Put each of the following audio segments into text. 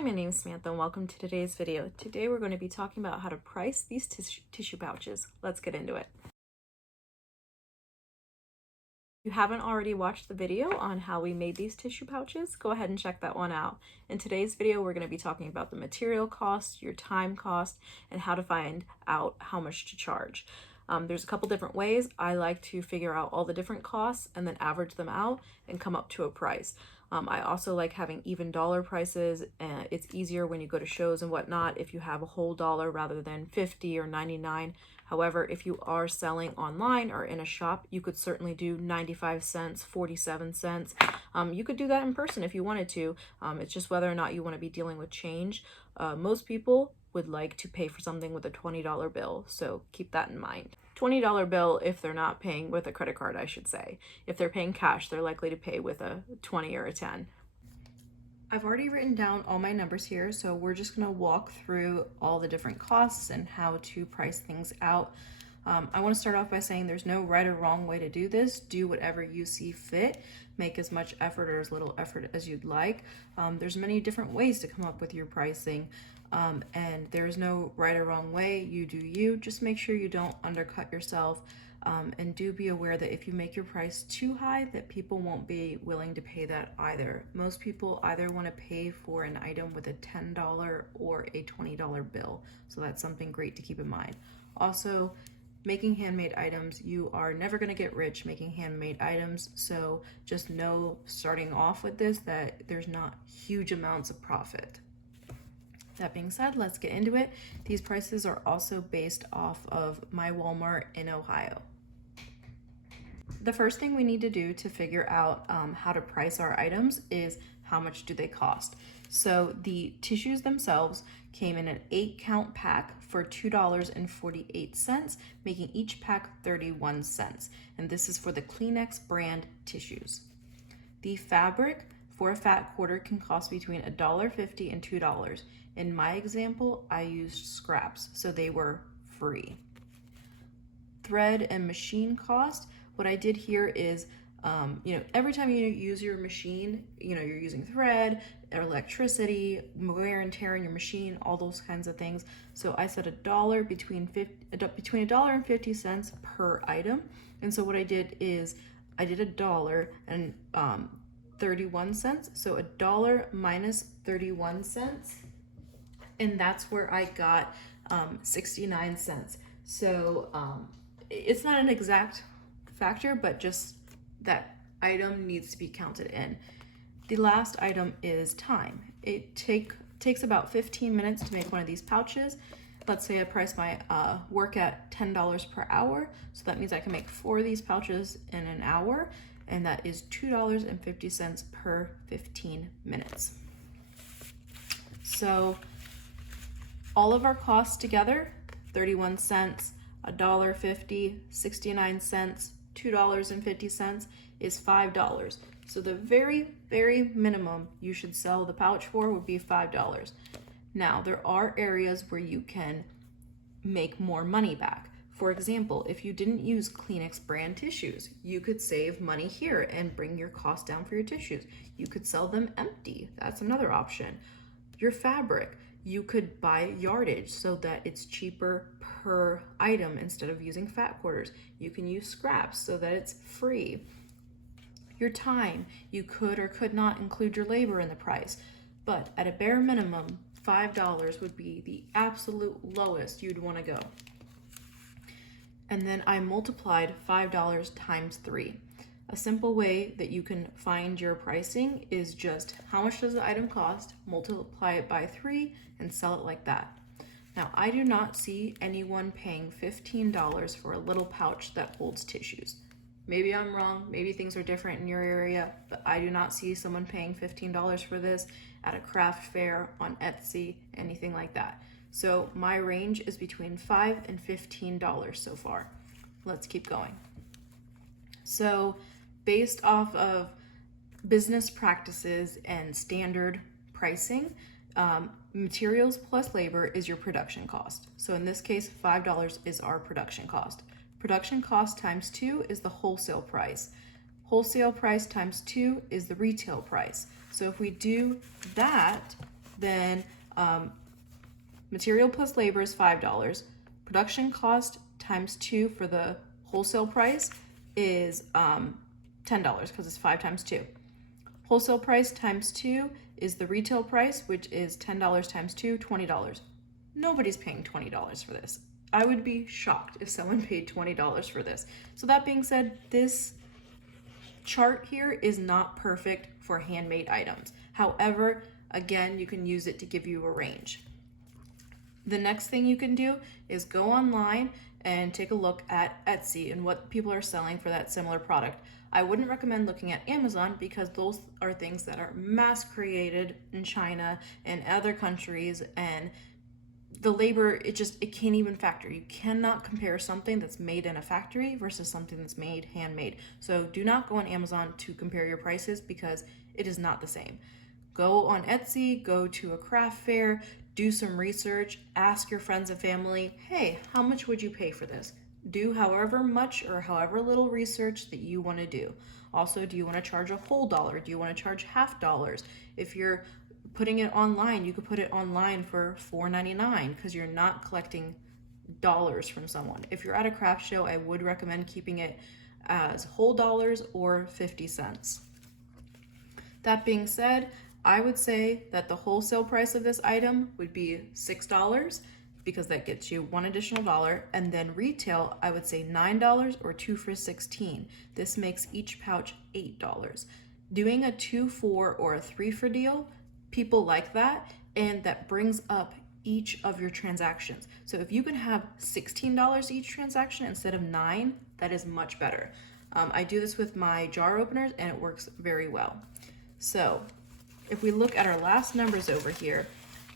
Hi, my name is Samantha and welcome to today's video. Today we're going to be talking about how to price these tissue pouches. Let's get into it. If you haven't already watched the video on how we made these tissue pouches, go ahead and check that one out. In today's video, we're going to be talking about the material cost, your time cost, and how to find out how much to charge. There's a couple different ways. I like to figure out all the different costs and then average them out and come up to a price. I also like having even dollar prices. It's easier when you go to shows and whatnot if you have a whole dollar rather than 50 or 99. However, if you are selling online or in a shop, you could certainly do 95 cents, 47 cents. You could do that in person if you wanted to. It's just whether or not you want to be dealing with change. Most people would like to pay for something with a $20 bill, so keep that in mind. $20 bill if they're not paying with a credit card, I should say. If they're paying cash, they're likely to pay with a 20 or a 10. I've already written down all my numbers here, so we're just gonna walk through all the different costs and how to price things out. I want to start off by saying there's no right or wrong way to do this. Do whatever you see fit. Make as much effort or as little effort as you'd like. There's many different ways to come up with your pricing, and there's no right or wrong way. You do you. Just make sure you don't undercut yourself, and do be aware that if you make your price too high, that people won't be willing to pay that either. Most people either want to pay for an item with a $10 or a $20 bill, so that's something great to keep in mind. Also, making handmade items, you are never going to get rich making handmade items, so just know starting off with this that there's not huge amounts of profit. That being said, let's get into it. These prices are also based off of my Walmart in Ohio. The first thing we need to do to figure out how to price our items is how much do they cost. So the tissues themselves came in an 8-count pack for $2.48, making each pack 31 cents. And this is for the Kleenex brand tissues. The fabric for a fat quarter can cost between $1.50 and $2. In my example, I used scraps, so they were free. Thread and machine cost, what I did here is, every time you use your machine, you're using thread, electricity, wear and tear in your machine, all those kinds of things. So I said between $1.50 per item. And so what I did is I did $1.31. So $1 minus 31 cents. And that's where I got 69 cents. So it's not an exact factor, but just that item needs to be counted in. The last item is time. It takes about 15 minutes to make one of these pouches. Let's say I price my work at $10 per hour, so that means I can make 4 of these pouches in an hour, and that is $2.50 per 15 minutes. So all of our costs together, 31 cents, $1.50, 69 cents, $2.50 is $5. So the very, very minimum you should sell the pouch for would be $5. Now, there are areas where you can make more money back. For example, if you didn't use Kleenex brand tissues, you could save money here and bring your cost down for your tissues. You could sell them empty. That's another option. Your fabric, you could buy yardage so that it's cheaper per item instead of using fat quarters. You can use scraps so that it's free. Your time, you could or could not include your labor in the price, but at a bare minimum, $5 would be the absolute lowest you'd want to go. And then I multiplied $5 times 3. A simple way that you can find your pricing is just how much does the item cost, multiply it by 3, and sell it like that. Now, I do not see anyone paying $15 for a little pouch that holds tissues. Maybe I'm wrong, maybe things are different in your area, but I do not see someone paying $15 for this at a craft fair, on Etsy, anything like that. So my range is between $5 and $15 so far. Let's keep going. So based off of business practices and standard pricing, materials plus labor is your production cost. So in this case, $5 is our production cost. Production cost times 2 is the wholesale price. Wholesale price times 2 is the retail price. So if we do that, then material plus labor is $5. Production cost times 2 for the wholesale price is $10 because it's 5 times 2. Wholesale price times 2 is the retail price, which is $10 times 2, $20. Nobody's paying $20 for this. I would be shocked if someone paid $20 for this. So that being said, this chart here is not perfect for handmade items. However, again, you can use it to give you a range. The next thing you can do is go online and take a look at Etsy and what people are selling for that similar product. I wouldn't recommend looking at Amazon because those are things that are mass created in China and other countries, and the labor, it can't even factor. You cannot compare something that's made in a factory versus something that's made handmade. So do not go on Amazon to compare your prices because it is not the same. Go on Etsy, go to a craft fair, do some research, ask your friends and family, hey, how much would you pay for this? Do however much or however little research that you want to do. Also, do you want to charge a whole dollar? Do you want to charge $half? If you're putting it online, you could put it online for $4.99 because you're not collecting dollars from someone. If you're at a craft show, I would recommend keeping it as whole dollars or 50 cents. That being said, I would say that the wholesale price of this item would be $6 because that gets you one additional dollar, and then retail, I would say $9 or 2 for $16. This makes each pouch $8. Doing a 2 for or a 3 for deal, people like that, and that brings up each of your transactions. So if you can have $16 each transaction instead of $9, that is much better. I do this with my jar openers and it works very well. So if we look at our last numbers over here,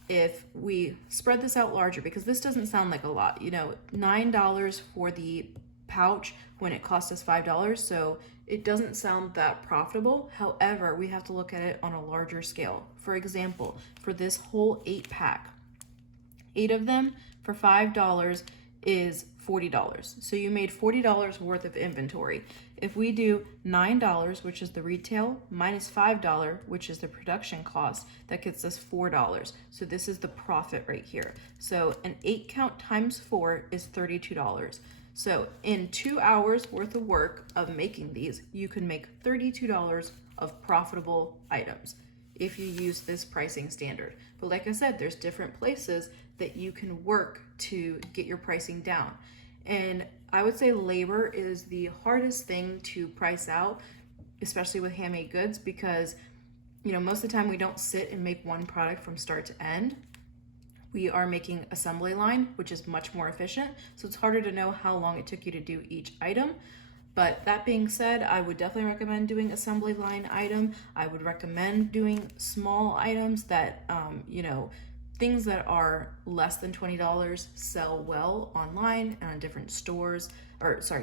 if we spread this out larger, because this doesn't sound like a lot, $9 for the pouch when it cost us $5, so it doesn't sound that profitable. However, we have to look at it on a larger scale. For example, for this whole 8-pack, 8 of them for $5 is $40. So you made $40 worth of inventory. If we do $9, which is the retail, minus $5, which is the production cost, that gets us $4. So this is the profit right here. So an 8 count times 4 is $32. So in 2 hours worth of work of making these, you can make $32 of profitable items if you use this pricing standard. But like I said, there's different places that you can work to get your pricing down. And I would say labor is the hardest thing to price out, especially with handmade goods, because most of the time we don't sit and make one product from start to end. We are making assembly line, which is much more efficient. So it's harder to know how long it took you to do each item. But that being said, I would definitely recommend doing assembly line item. I would recommend doing small items that, things that are less than $20 sell well online and on different stores,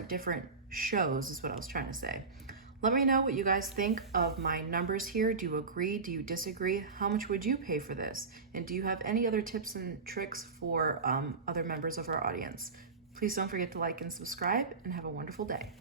different shows is what I was trying to say. Let me know what you guys think of my numbers here. Do you agree? Do you disagree? How much would you pay for this? And do you have any other tips and tricks for other members of our audience? Please don't forget to like and subscribe, and have a wonderful day.